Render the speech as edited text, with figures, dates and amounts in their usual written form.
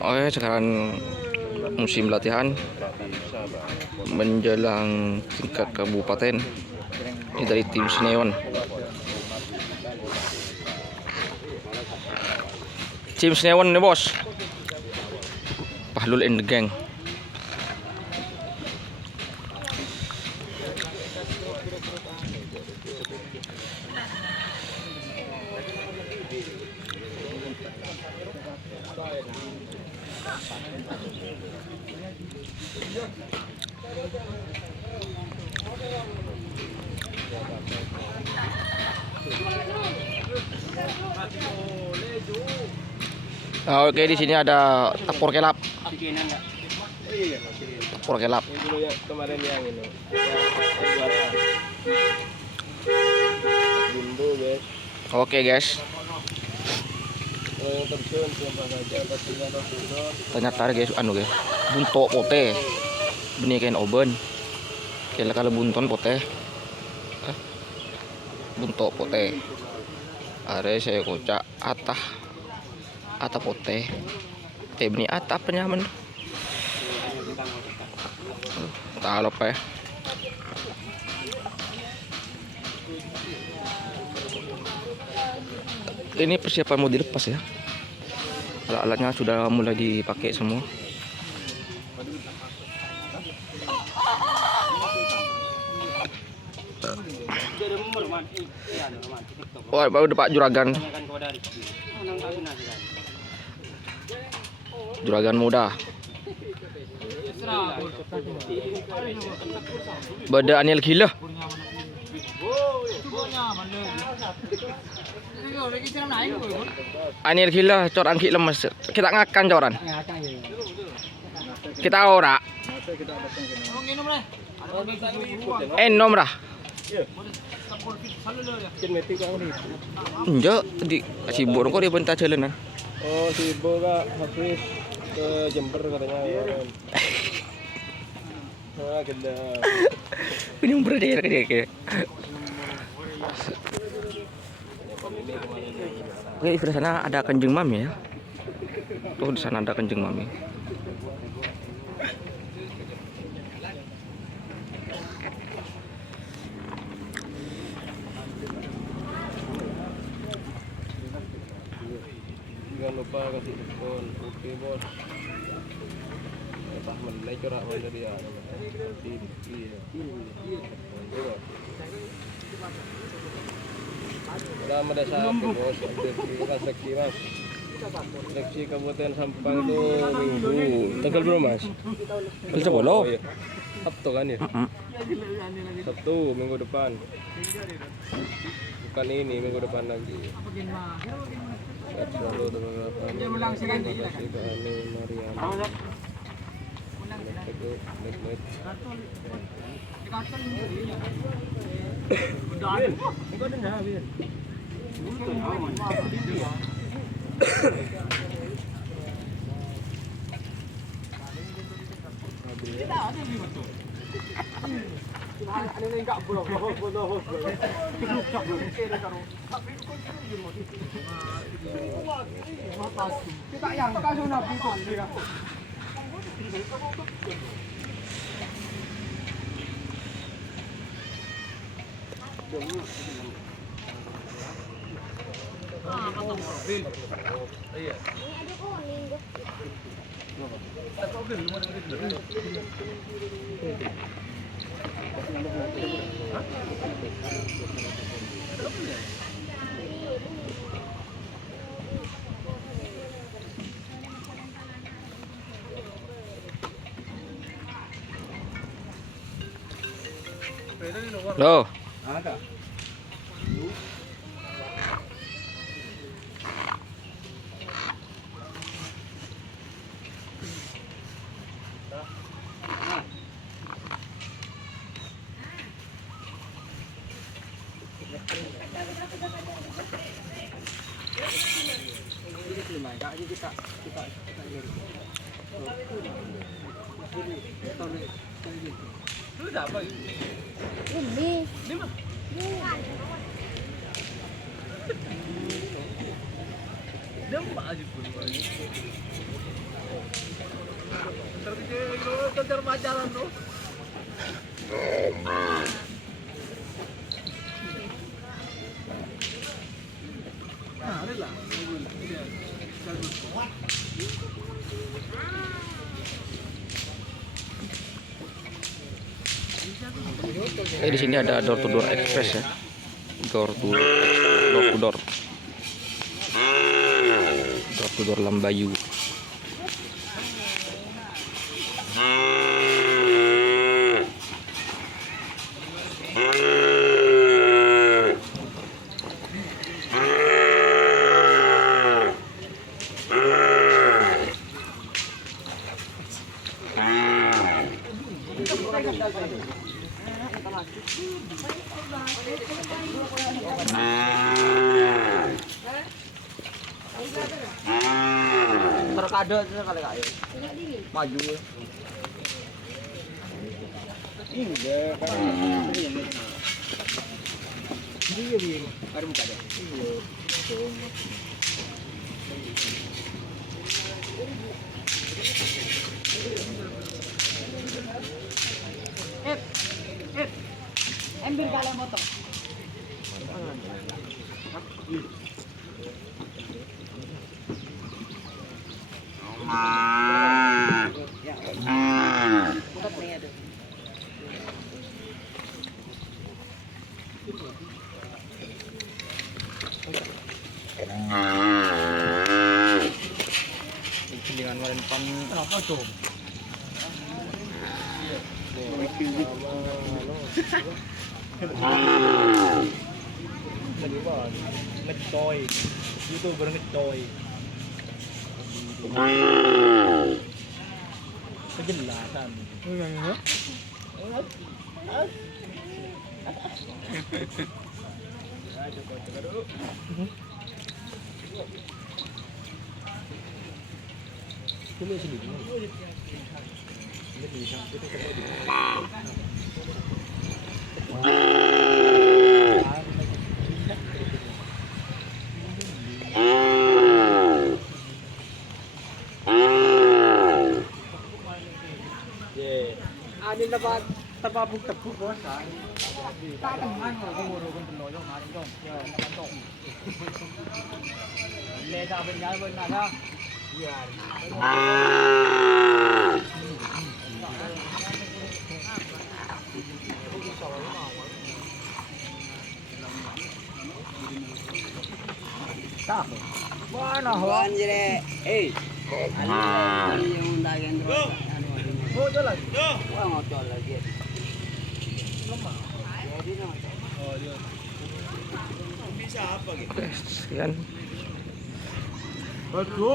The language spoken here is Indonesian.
Oke, sekarang musim latihan menjelang tingkat kabupaten. Ini dari tim Sineon. Tim Sineon nih bos. Pahlul and the gang. Oke, di sini ada tapur kelap. Tapur kelap. Oke guys. Ternyata guys, guys, buntok pote, benih kain oben. Kalau bunton pote, buntok pote. Ada saya kocak atap pote, benih atap penyaman. Tak lupa ya. Ini persiapan mau dilepas ya. Alat-alatnya sudah mulai dipakai semua. Oh, baru ada Pak Juragan. Juragan muda. Bada Anil gila. Anil gila, coran ki lemes. Kita ngakan coran. Kita ora. Enom dah. Enggak, di sibuk kok dia bentar jalanan. Oh, sibuk Kak, habis ke Jember katanya. Ah, gila. Jember dia kayak. Oke, di sana ada Kanjeng Mami ya. Tuh di sana ada Kanjeng Mami. Jangan lupa kasih telepon. Oke bos. Entah menilai corak mana dia. Udah mendasar bos. Kita seksi mas. Seksi Kabupaten Sampang itu minggu. Tanggal berapa mas? Bisa bolo. Oh, iya. Sabtu kan ya? Sabtu minggu depan. Bukan ini, minggu depan lagi. Sehat selalu teman-teman. Terima kasih ke Ani Mariana. Kita yang kasih nabi dia. Loh. Ada. Ini. Demam aja pun. Di sini ada door to door express ya. Door to door. Door to door Lambayu. Terkado kali kayak maju. Iya, kan. Iya, Bim. Ada muka deh. Ambil kalau motor. Dengan waran pan apa tuh? Ngetoy. YouTuber ngetoy. Kejelasan. Coba dulu. Dulu sini. Ada dapat tepuk bos. Tangan ngurus penolong hari dong. Ya, dong. Leda benar benar dah. Iya. Tak. Mana ho? Anjir, yang undagan terus. Oh, jalan. Wah, ngocol lagi. Oh, dia. Bisa apa gitu? Oke, sekian. Betul.